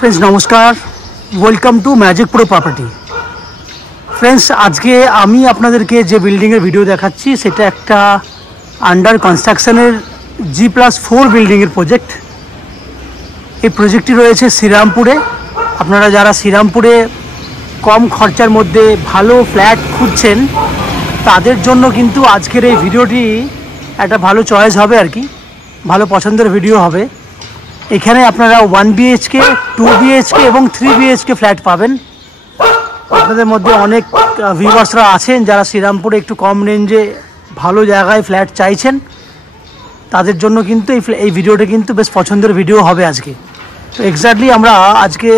Friends नमस्कार, welcome to Magic Pro Property. Friends आज के आमी आपनादेरके जे बिल्डिंगेर भिडियो देखाচ্ছি सेटा एकटा आंडार कन्स्ट्राक्शनेर G+4 बिल्डिंगेर प्रोजेक्ट। ये प्रोजेक्टटी रयेछे श्रीरामपुरे। आपनारा जारा श्रीरामपुरे कम खर्चार मध्य भालो फ्लैट खुঁজছেন तादेर जोन्नो किन्तु आजकेर এই ভিডিওটি একটা ভালো চয়েস হবে আর কি, ভালো পছন্দের ভিডিও হবে। এখানে আপনারা 1 BHK 2 BHK এবং 3 BHK ফ্ল্যাট পাবেন। আপনাদের মধ্যে অনেক ভিউয়ার্সরা আছেন যারা শ্রীরামপুরে একটু কম রেঞ্জে ভালো জায়গায় ফ্ল্যাট চাইছেন, তাদের জন্য কিন্তু এই ভিডিওটা কিন্তু বেশ পছন্দের ভিডিও হবে আজকে। তো এক্স্যাক্টলি আমরা আজকে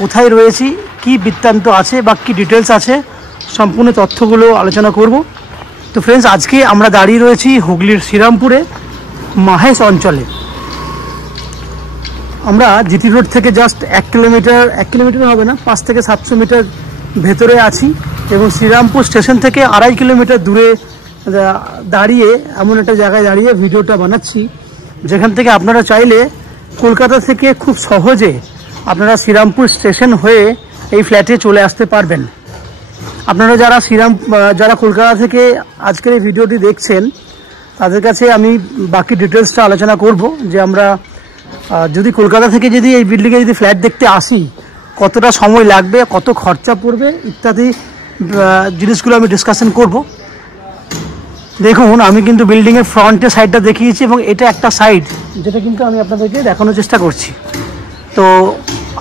কোথায় রয়েছি, কি বৃত্তান্ত আছে বা কি ডিটেলস আছে, সম্পূর্ণ তথ্যগুলো আলোচনা করব। তো ফ্রেন্ডস আজকে আমরা দাঁড়িয়ে রয়েছি হুগলির শ্রীরামপুরে মাহেশ অঞ্চলে। আমরা জিটি রোড থেকে জাস্ট 1 কিলোমিটার হবে না, 5 থেকে 700 মিটার ভেতরে আছি এবং শ্রীরামপুর স্টেশন থেকে 2.5 কিলোমিটার দূরে দাঁড়িয়ে এমন একটা জায়গায় দাঁড়িয়ে ভিডিওটা বানাচ্ছি যেখান থেকে আপনারা চাইলে কলকাতা থেকে খুব সহজে আপনারা শ্রীরামপুর স্টেশন হয়ে এই ফ্ল্যাটে চলে আসতে পারবেন। আপনারা যারা কলকাতা থেকে আজকের এই ভিডিওটি দেখছেন তাদের কাছে আমি বাকি ডিটেলসটা আলোচনা করব যে আমরা যদি কলকাতা থেকে যদি এই বিল্ডিংয়ে যদি ফ্ল্যাট দেখতে আসি কতটা সময় লাগবে, কত খরচা পড়বে ইত্যাদি জিনিসগুলো আমি ডিসকাশন করব। দেখুন আমি কিন্তু বিল্ডিংয়ের ফ্রন্টের সাইডটা দেখিয়েছি এবং এটা একটা সাইড যেটা কিন্তু আমি আপনাদেরকে দেখানোর চেষ্টা করছি। তো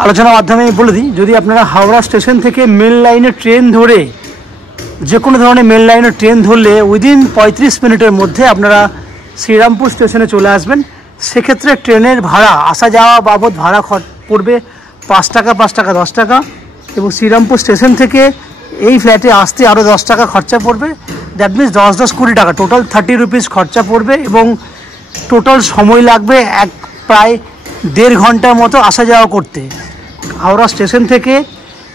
আলোচনার মাধ্যমে আমি বলে দিই, যদি আপনারা হাওড়া স্টেশন থেকে মেল লাইনে ট্রেন ধরে যে কোনো ধরনের মেল লাইনে ট্রেন ধরলে উইদিন 35 মিনিটের মধ্যে আপনারা শ্রীরামপুর স্টেশনে চলে আসবেন। সেক্ষেত্রে ট্রেনের ভাড়া আসা যাওয়া বাবদ ভাড়া পড়বে 5 টাকা 10 টাকা এবং শ্রীরামপুর স্টেশন থেকে এই ফ্ল্যাটে আসতে আরও 10 টাকা খরচা পড়বে। দ্যাট মিনস 10 20 টাকা, টোটাল 30 রুপিস খরচা পড়বে এবং টোটাল সময় লাগবে প্রায় 1.5 ঘন্টার মতো আসা যাওয়া করতে। হাওড়া স্টেশন থেকে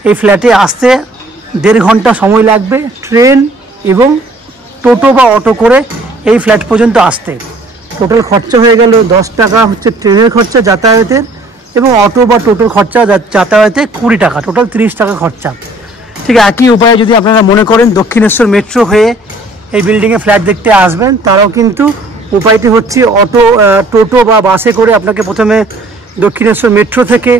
এই ফ্ল্যাটে আসতে 1.5 ঘন্টা সময় লাগবে ট্রেন এবং টোটো বা অটো করে এই ফ্ল্যাট পর্যন্ত আসতে। টোটাল খরচা হয়ে গেল 10 টাকা হচ্ছে ট্রেনের খরচা যাতায়াতের এবং অটো বা টোটোর খরচা যাতায়াতে 20 টাকা, টোটাল 30 টাকা খরচা। ঠিক একই উপায়ে যদি আপনারা মনে করেন দক্ষিণেশ্বর মেট্রো হয়ে এই বিল্ডিংয়ে ফ্ল্যাট দেখতে আসবেন, তারাও কিন্তু উপায়টি হচ্ছে টোটো বা বাসে করে আপনাকে প্রথমে দক্ষিণেশ্বর মেট্রো থেকে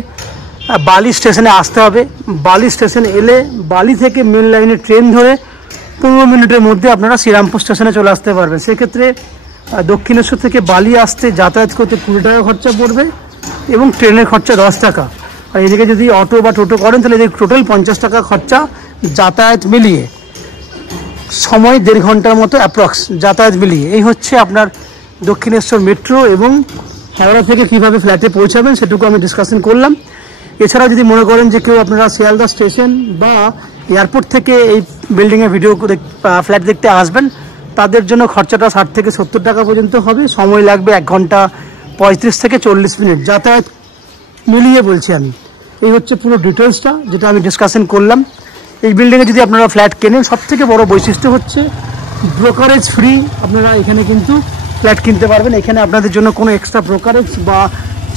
বালি স্টেশনে আসতে হবে। বালি স্টেশন এলে বালি থেকে মেন লাইনে ট্রেন ধরে 15 মিনিটের মধ্যে আপনারা শ্রীরামপুর স্টেশনে চলে আসতে পারবেন। সেক্ষেত্রে দক্ষিণেশ্বর থেকে বালি আসতে যাতায়াত করতে 20 টাকা খরচা পড়বে এবং ট্রেনের খরচা 10 টাকা। আর এদিকে যদি অটো বা টোটো করেন তাহলে এদিকে টোটাল 50 টাকা খরচা যাতায়াত মিলিয়ে, সময় 1.5 ঘন্টার মতো অ্যাপ্রক্স যাতায়াত মিলিয়ে। এই হচ্ছে আপনার দক্ষিণেশ্বর মেট্রো এবং হাওড়া থেকে কীভাবে ফ্ল্যাটে পৌঁছাবেন সেটুকু আমি ডিসকাশন করলাম। এছাড়াও যদি মনে করেন যে কেউ আপনারা শিয়ালদা স্টেশন বা এয়ারপোর্ট থেকে এই বিল্ডিংয়ের ফ্ল্যাট দেখতে আসবেন, তাদের জন্য খরচাটা 60 থেকে 70 টাকা পর্যন্ত হবে। সময় লাগবে 1 ঘন্টা 35 থেকে 40 মিনিট যাতায়াত মিলিয়ে বলছি আমি। এই হচ্ছে পুরো ডিটেলসটা যেটা আমি ডিসকাশন করলাম। এই বিল্ডিংয়ে যদি আপনারা ফ্ল্যাট কেনেন সবথেকে বড় বৈশিষ্ট্য হচ্ছে ব্রোকারেজ ফ্রি। আপনারা এখানে কিন্তু ফ্ল্যাট কিনতে পারবেন। এখানে আপনাদের জন্য কোনো এক্সট্রা ব্রোকারেজ বা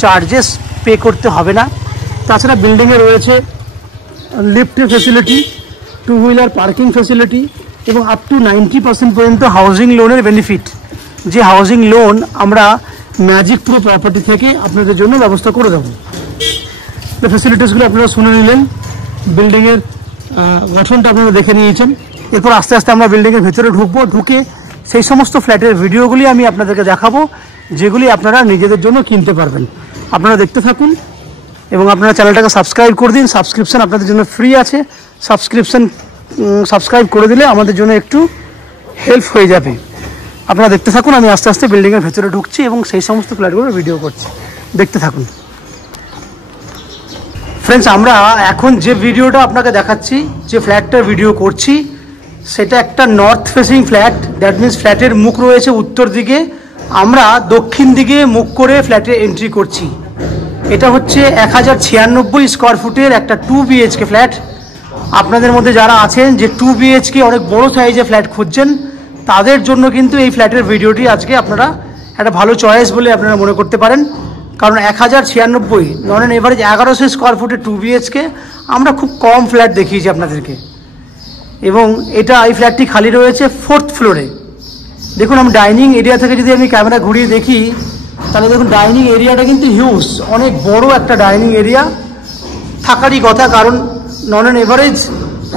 চার্জেস পে করতে হবে না। তাছাড়া বিল্ডিংয়ে রয়েছে লিফটের ফেসিলিটি, 2 হুইলার পার্কিং ফেসিলিটি এবং আপ টু 90% পর্যন্ত হাউজিং লোনের বেনিফিট। যে হাউজিং লোন আমরা ম্যাজিক প্রো প্রপার্টি থেকে আপনাদের জন্য ব্যবস্থা করে দেবো। ফেসিলিটিসগুলো আপনারা শুনে নিলেন, বিল্ডিংয়ের গঠনটা আপনারা দেখে নিয়েছেন। এরপর আস্তে আস্তে আমরা বিল্ডিংয়ের ভেতরে ঢুকবো, ঢুকে সেই সমস্ত ফ্ল্যাটের ভিডিওগুলি আমি আপনাদেরকে দেখাবো যেগুলি আপনারা নিজেদের জন্য কিনতে পারবেন। আপনারা দেখতে থাকুন এবং আপনারা চ্যানেলটাকে সাবস্ক্রাইব করে দিন। সাবস্ক্রিপশান আপনাদের জন্য ফ্রি আছে। সাবস্ক্রাইব করে দিলে আমাদের জন্য একটু হেল্প হয়ে যাবে। আপনারা দেখতে থাকুন, আমি আস্তে আস্তে বিল্ডিংয়ের ভেতরে ঢুকছি এবং সেই সমস্ত ফ্ল্যাটগুলোর ভিডিও করছি, দেখতে থাকুন। ফ্রেন্ডস আমরা এখন যে ভিডিওটা আপনাকে দেখাচ্ছি, যে ফ্ল্যাটটার ভিডিও করছি সেটা একটা north facing flat. That means ফ্ল্যাটের মুখ রয়েছে উত্তর দিকে, আমরা দক্ষিণ দিকে মুখ করে ফ্ল্যাটে এন্ট্রি করছি। এটা হচ্ছে 1096 স্কোয়ার ফুটের একটা 2 BHK ফ্ল্যাট। আপনাদের মধ্যে যারা আছেন যে 2 BHK অনেক বড় সাইজে ফ্ল্যাট খুঁজছেন তাদের জন্য কিন্তু এই ফ্ল্যাটের ভিডিওটি আজকে আপনারা একটা ভালো চয়েস বলে আপনারা মনে করতে পারেন। কারণ 1096 নন অ্যান এভারেজ 1100 স্কোয়ার ফুটে 2 BHK আমরা খুব কম ফ্ল্যাট দেখিয়েছি আপনাদেরকে। এবং এটা এই ফ্ল্যাটটি খালি রয়েছে 4th ফ্লোরে। দেখুন আমি ডাইনিং এরিয়া থেকে যদি আমি ক্যামেরা ঘুরিয়ে দেখি তাহলে দেখুন ডাইনিং এরিয়াটা কিন্তু হিউজ, অনেক বড় একটা ডাইনিং এরিয়া থাকারই কথা, কারণ নন অ্যান এভারেজ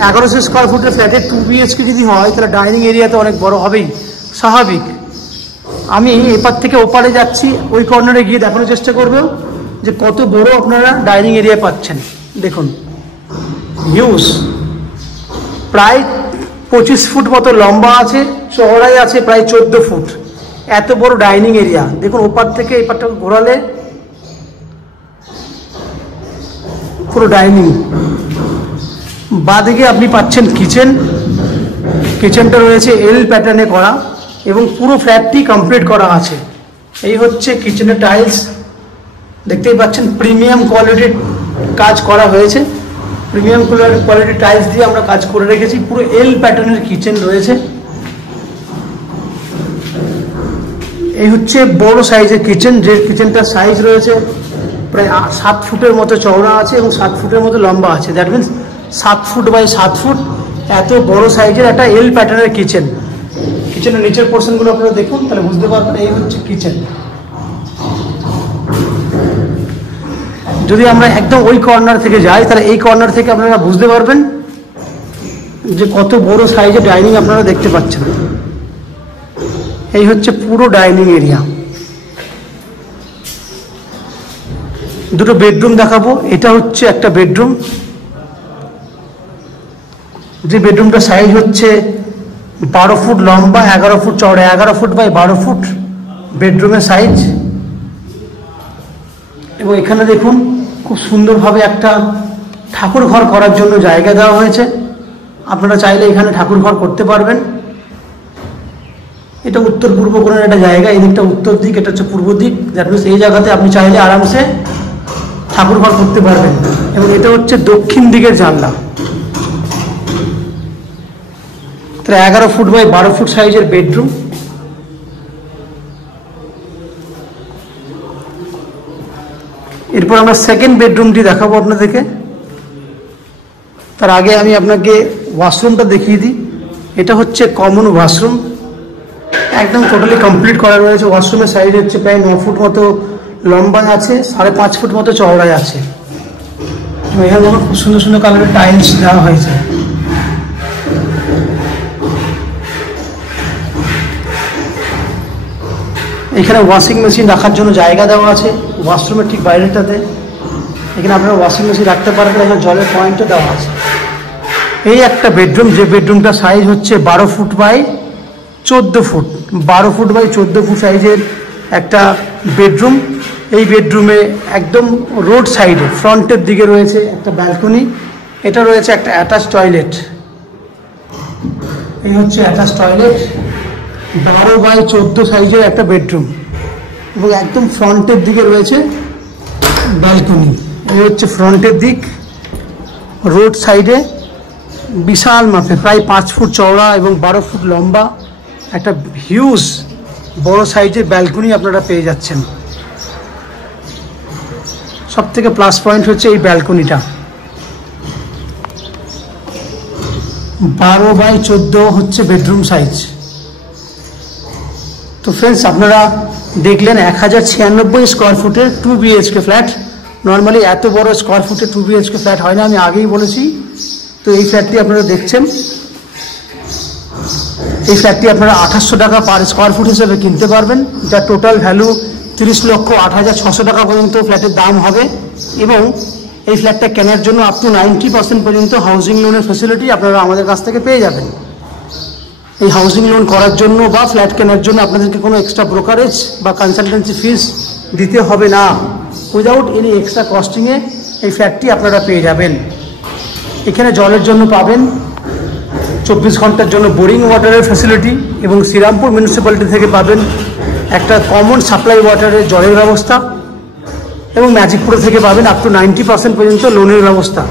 1100 স্কোয়ার ফুটের ফ্ল্যাটে 2 BHK যদি হয় তাহলে ডাইনিং এরিয়া তো অনেক বড় হবেই, স্বাভাবিক। আমি এপার থেকে ওপারে যাচ্ছি, ওই কর্নারে গিয়ে দেখানোর চেষ্টা করব যে কত বড় আপনারা ডাইনিং এরিয়া পাচ্ছেন। দেখুন হিউজ, প্রায় 25 ফুট মতো লম্বা আছে, চওড়াই আছে প্রায় 14 ফুট, এত বড় ডাইনিং এরিয়া। দেখুন ওপার থেকে এপারটাকে ঘোরালে পুরো ডাইনিং। বাঁদিকে আপনি পাচ্ছেন কিচেন, কিচেনটা রয়েছে এল প্যাটার্নে করা এবং পুরো ফ্ল্যাটটি কমপ্লিট করা আছে। এই হচ্ছে কিচেনের টাইলস, দেখতেই পাচ্ছেন প্রিমিয়াম কোয়ালিটির কাজ করা হয়েছে, প্রিমিয়াম কোয়ালিটির টাইলস দিয়ে আমরা কাজ করে রেখেছি। পুরো এল প্যাটার্নের কিচেন রয়েছে। এই হচ্ছে বড় সাইজের কিচেন, যে কিচেনটার সাইজ রয়েছে প্রায় 7 ফুটের মতো চওড়া আছে এবং 7 ফুটের মতো লম্বা আছে। That means 7 foot by 7 foot, এত বড় সাইজের একটা এল প্যাটার্নের কিচেন। কিচেনের নিচের পোর্শনগুলো আপনারা দেখুন তাহলে বুঝতে পারবেন। এই হচ্ছে কিচেন। যদি আমরা একদম ওই কর্নার থেকে যাই তাহলে এই কর্নার থেকে আপনারা বুঝতে পারবেন যে কত বড় সাইজের ডাইনিং আপনারা দেখতে পাচ্ছেন। এই হচ্ছে পুরো ডাইনিং এরিয়া। দুটো বেডরুম দেখাবো। এটা হচ্ছে একটা বেডরুম, যে বেডরুমটা সাইজ হচ্ছে 12 ফুট লম্বা, 11 ফুট চওড়া, 11 ফুট বাই 12 ফুট বেডরুমের সাইজ। এবং এখানে দেখুন খুব সুন্দরভাবে একটা ঠাকুর ঘর করার জন্য জায়গা দেওয়া হয়েছে। আপনারা চাইলে এখানে ঠাকুর ঘর করতে পারবেন। এটা উত্তর পূর্ব কোণের একটা জায়গা, এই দিকটা উত্তর দিক, এটা হচ্ছে পূর্ব দিক। দ্যাট মিনস এই জায়গাতে আপনি চাইলে আরামসে ঠাকুর ঘর করতে পারবেন। এবং এটা হচ্ছে দক্ষিণ দিকের জানলা। তাহলে 11 ফুট বাই 12 ফুট সাইজের বেডরুম। এরপর আমরা সেকেন্ড বেডরুমটি দেখাবো আপনাদেরকে। তার আগে আমি আপনাকে ওয়াশরুমটা দেখিয়ে দিই। এটা হচ্ছে কমন ওয়াশরুম, একদম টোটালি কমপ্লিট করা রয়েছে। ওয়াশরুমের সাইজ হচ্ছে প্রায় 9 ফুট মতো লম্বা আছে, 5.5 ফুট মতো চওড়ায় আছে। এখানে খুব সুন্দর সুন্দর কালারের টাইলস দেওয়া হয়েছে। এখানে ওয়াশিং মেশিন রাখার জন্য জায়গা দেওয়া আছে ওয়াশরুমের ঠিক বাইরেটাতে। এখানে আপনারা ওয়াশিং মেশিন রাখতে পারবেন। এখানে জলের পয়েন্টও দেওয়া আছে। এই একটা বেডরুম, যে বেডরুমটা সাইজ হচ্ছে 12 foot by 14 foot, 12 foot by 14 foot সাইজের একটা বেডরুম। এই বেডরুমে একদম রোড সাইডে ফ্রন্টের দিকে রয়েছে একটা ব্যালকনি। এটা রয়েছে একটা অ্যাটাচ টয়লেট। এই হচ্ছে অ্যাটাচ টয়লেট, 12 বাই 14 সাইজের একটা বেডরুম এবং একদম ফ্রন্টের দিকে রয়েছে ব্যালকনি। এই হচ্ছে ফ্রন্টের দিক, রোড সাইডে বিশাল মাপে প্রায় 5 ফুট চওড়া এবং 12 ফুট লম্বা একটা হিউজ বড় সাইজের ব্যালকনি আপনারা পেয়ে যাচ্ছেন। সব থেকে প্লাস পয়েন্ট হচ্ছে এই ব্যালকনিটা। 12 বাই 14 হচ্ছে বেডরুম সাইজ। তো ফ্রেন্ডস আপনারা দেখলেন 1096 স্কোয়ার ফুটের 2 BHK ফ্ল্যাট। নর্মালি এত বড় স্কোয়ার ফুটে 2 BHK ফ্ল্যাট হয় না, আমি আগেই বলেছি। তো এই ফ্ল্যাটটি আপনারা দেখছেন, এই ফ্ল্যাটটি আপনারা 2800 টাকা পার স্কোয়ার ফুট হিসেবে কিনতে পারবেন, যার টোটাল ভ্যালু 30,08,600 টাকা পর্যন্ত ফ্ল্যাটের দাম হবে। এবং এই ফ্ল্যাটটা কেনার জন্য আপ টু 90% পর্যন্ত হাউজিং লোনের ফেসিলিটি আপনারা আমাদের কাছ থেকে পেয়ে যাবেন। এই হাউজিং লোন করার জন্য বা ফ্ল্যাট কেনার জন্য আপনাদেরকে কোনো এক্সট্রা ব্রোকারেজ বা কনসালটেন্সি ফিস দিতে হবে না। উইদাউট এনি এক্সট্রা কস্টিংয়ে এই ফ্ল্যাটটি আপনারা পেয়ে যাবেন। এখানে জলের জন্য পাবেন 24 ঘন্টার জন্য বোরিং ওয়াটারের ফ্যাসিলিটি এবং শ্রীরামপুর মিউনিসিপ্যালিটি থেকে পাবেন একটা কমন সাপ্লাই ওয়াটারের জলের ব্যবস্থা এবং ম্যাজিকপুর থেকে পাবেন আপ টু 90% পর্যন্ত লোনের ব্যবস্থা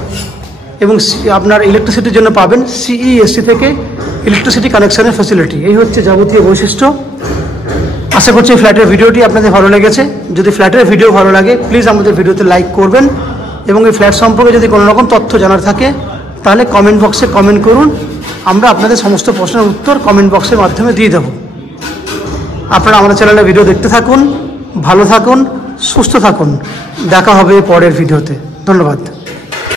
এবং আপনার ইলেকট্রিসিটির জন্য পাবেন CESC থেকে ইলেকট্রিসিটি কানেকশনের ফ্যাসিলিটি। এই হচ্ছে যাবতীয় বৈশিষ্ট্য। আশা করছি এই ফ্ল্যাটের ভিডিওটি আপনাদের ভালো লেগেছে। যদি ফ্ল্যাটের ভিডিও ভালো লাগে প্লিজ আমাদের ভিডিওতে লাইক করবেন এবং এই ফ্ল্যাট সম্পর্কে যদি কোনো রকম তথ্য জানার থাকে তাহলে কমেন্ট বক্সে কমেন্ট করুন। আমরা আপনাদের সমস্ত প্রশ্নের উত্তর কমেন্ট বক্সের মাধ্যমে দিয়ে দেব। আপনারা আমাদের চ্যানেলে ভিডিও দেখতে থাকুন, ভালো থাকুন, সুস্থ থাকুন। দেখা হবে পরের ভিডিওতে। ধন্যবাদ।